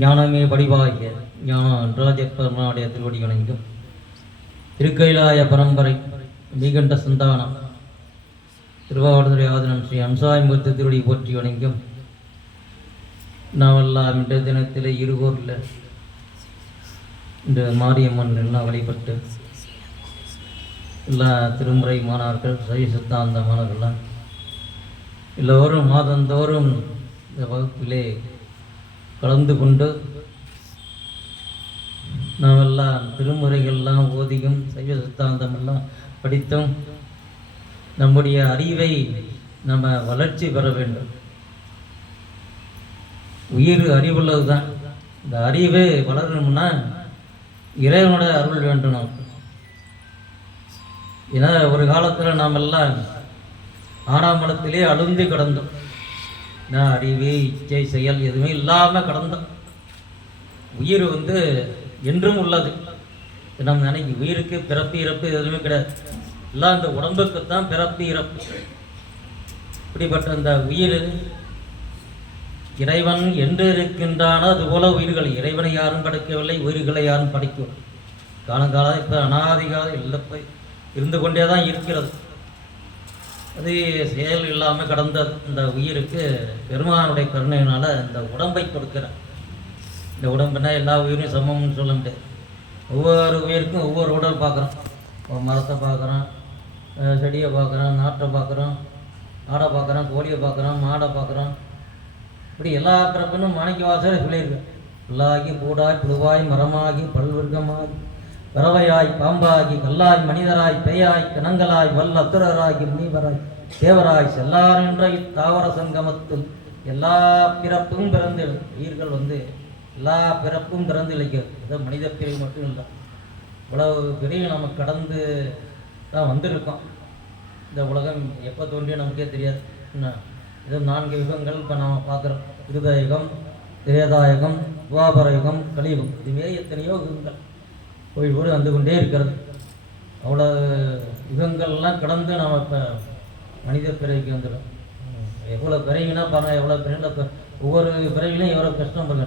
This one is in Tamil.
ஞானமே படிவாகிய ஞானம் பெருமானுடைய திருவடி வணங்கும் திருக்கைலாய பரம்பரை மீகண்ட சந்தானம். திருவாவடுதுறை ஆதனம் ஸ்ரீ அம்சாயமூர்த்தி திருவடி போற்றி வணங்கும். நாவெல்லாம் இன்றைய தினத்தில் இருகூரில் இந்த மாரியம்மன் எல்லாம் வழிபட்டு எல்லா திருமுறை மாணவர்கள் சை சித்தாந்த மாணவர்கள்லாம் எல்லோரும் மாதந்தோறும் இந்த வகுப்பிலே கலந்து கொண்டு நாமெல்லாம் திருமுறைகள்லாம் ஓதியும் சைவ சித்தாந்தம் எல்லாம் படித்தும் நம்முடைய அறிவை நம்ம வளர்ச்சி பெற வேண்டும். உயிர் அறிவுள்ளது தான் இந்த அறிவு வளரணும்னா இறைவனோட அருள் வேண்டும் நமக்கு. ஏன்னா ஒரு காலத்தில் நாம் எல்லாம் மலத்திலே அழுந்தி கிடந்தோம். நான் அறிவு இச்சை செயல் எதுவுமே இல்லாமல் கடந்தோம் உயிர் வந்து என்றும் உள்ளது. நம்ம நினைக்கி உயிருக்கு பிறப்பு இறப்பு எதுவுமே கிடையாது. எல்லாம் அந்த உடம்புக்கு தான் பிறப்பு இறப்பு. இப்படிப்பட்ட அந்த உயிர் இறைவன் என்று இருக்கின்றானோ. அதுபோல உயிர்கள் இறைவனை யாரும் படைக்கவில்லை உயிர்களை யாரும் படைக்கவில்லை. காலங்காலம் இப்போ அனாதிகாலம் இல்லை இருந்து கொண்டே தான் இருக்கிறது. அது செயல் இல்லாமல் கடந்த இந்த உயிருக்கு பெருமானுடைய கருணையினால் இந்த உடம்பை கொடுக்குறேன் இந்த உடம்புனா எல்லா உயிரும் சமம்னு சொல்ல முடியாது. ஒவ்வொரு உயிருக்கும் ஒவ்வொரு உடல் பார்க்குறோம். மரத்தை பார்க்குறோம் செடியை பார்க்குறோம் நாட்டை பார்க்குறோம் ஆடை பார்க்குறோம் கோழியை பார்க்குறோம் மாடை பார்க்குறோம். இப்படி எல்லா பிறப்புன்னு மனைக்கு வாசலை சொல்லியிருக்கேன் புல்லாகி பூடாய் புழுவாய் மரமாகி பல்வர்க்கமாகி பறவையாய் பாம்பாகி கல்லாய் மனிதராய் பெயாய் கிணங்களாய் வல்ல அத்துரராகி முனிவராய் தேவராய் செல்லார் என்ற இத்தாவர சங்கமத்தில் எல்லா பிறப்பும் பிறந்து உயிர்கள் வந்து எல்லா பிறப்பும் பிறந்து இழைக்கிறது. ஏதோ மனித பிரிவு மட்டும் இல்லை இவ்வளவு பிரிவு நம்ம கடந்து தான் வந்திருக்கோம். இந்த உலகம் எப்போ தோன்றியோ நமக்கே தெரியாது. என்ன? இது நான்கு யுகங்கள் இப்போ நாம் பார்க்குறோம். இருதயுகம் திரேதாயுகம் துவாபர யுகம் கலியுகம். இதுவே எத்தனையோ யுகங்கள். போய் போய் வந்து கொண்டே இருக்கிறது. அவ்வளோ யுகங்கள்லாம் கடந்து நாம் இப்போ மனித பிறவிக்கு வந்துடும் எவ்வளோ பிறவினா பாருங்கள் எவ்வளோ பிறவில ஒவ்வொரு பிறவிலையும் எவ்வளோ கஷ்டம் பண்ணுறோம்